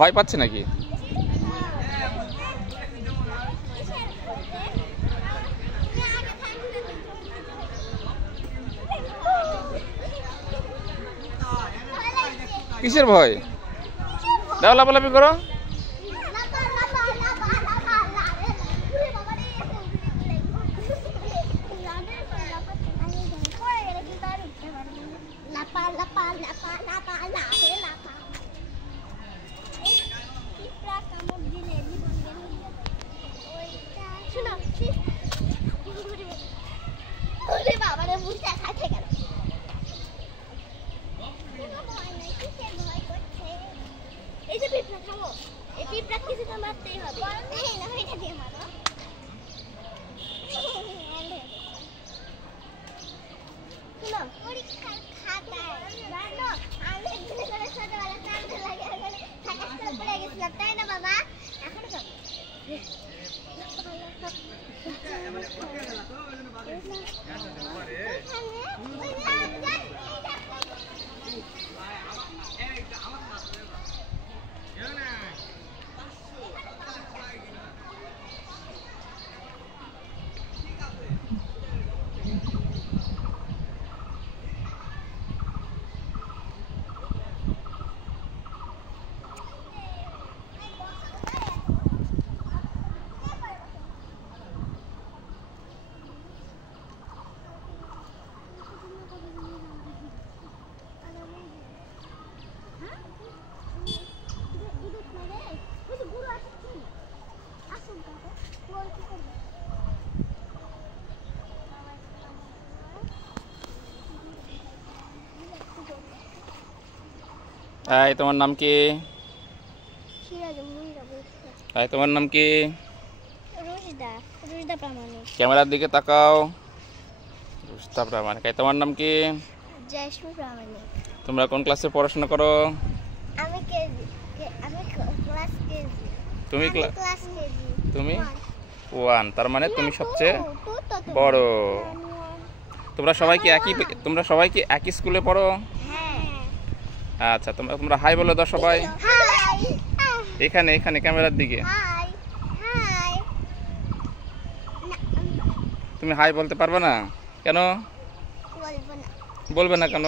ভয় পাচ্ছে নাকি? কিসের ভয়? দাও লাফালাফি করো। তোমার নাম কি? তোমার নাম কি? ক্যামেরার দিকে তাকাও। রুশদা প্রামাণিক। তোমার নাম কি? তোমরা কোন ক্লাসে পড়াশোনা করো? তুমি 1। তার মানে তুমি সবচেয়ে বড়। তোমরা সবাই কি একই স্কুলে পড়ো? আচ্ছা, তোমরা হাই বলে দাও সবাই। এখানে ক্যামেরার দিকে। তুমি হাই বলতে পারবে না কেন? বলবে না কেন?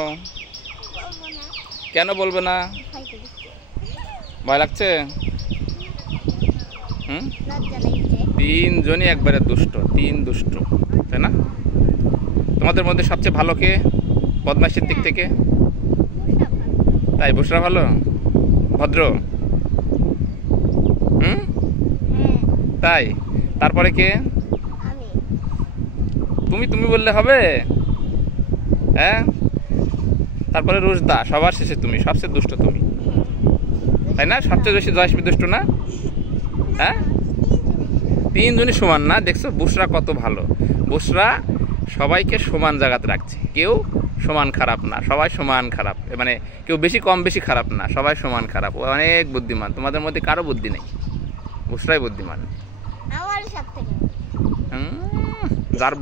কেন বলবে না? ভয় লাগছে? তিনজনই একবারে দুষ্ট, 3 দুষ্ট, তাই না? তোমাদের মধ্যে সবচেয়ে ভালো কে বদমাইশের দিক থেকে? তাই বুশরা ভালো, ভদ্র? তাই? তারপরে কে? তুমি বললে হবে? হ্যাঁ, তারপরে রুশদা, সবার শেষে তুমি, সবচেয়ে দুষ্ট তুমি, তাই না? সবচেয়ে বেশি জয়শ্রী দুষ্ট না? হ্যাঁ, 3 জনই সমান না। দেখছো বুশরা কত ভালো? বুশরা সবাইকে সমান জায়গাতে রাখছে। কেউ সমান খারাপ না, সবাই সমান খারাপ, মানে কেউ বেশি কম বেশি খারাপ না, সবাই সমান খারাপ। ও অনেক বুদ্ধিমান। তোমাদের মধ্যে কারো বুদ্ধি নেই, বুশরাই বুদ্ধিমান। যার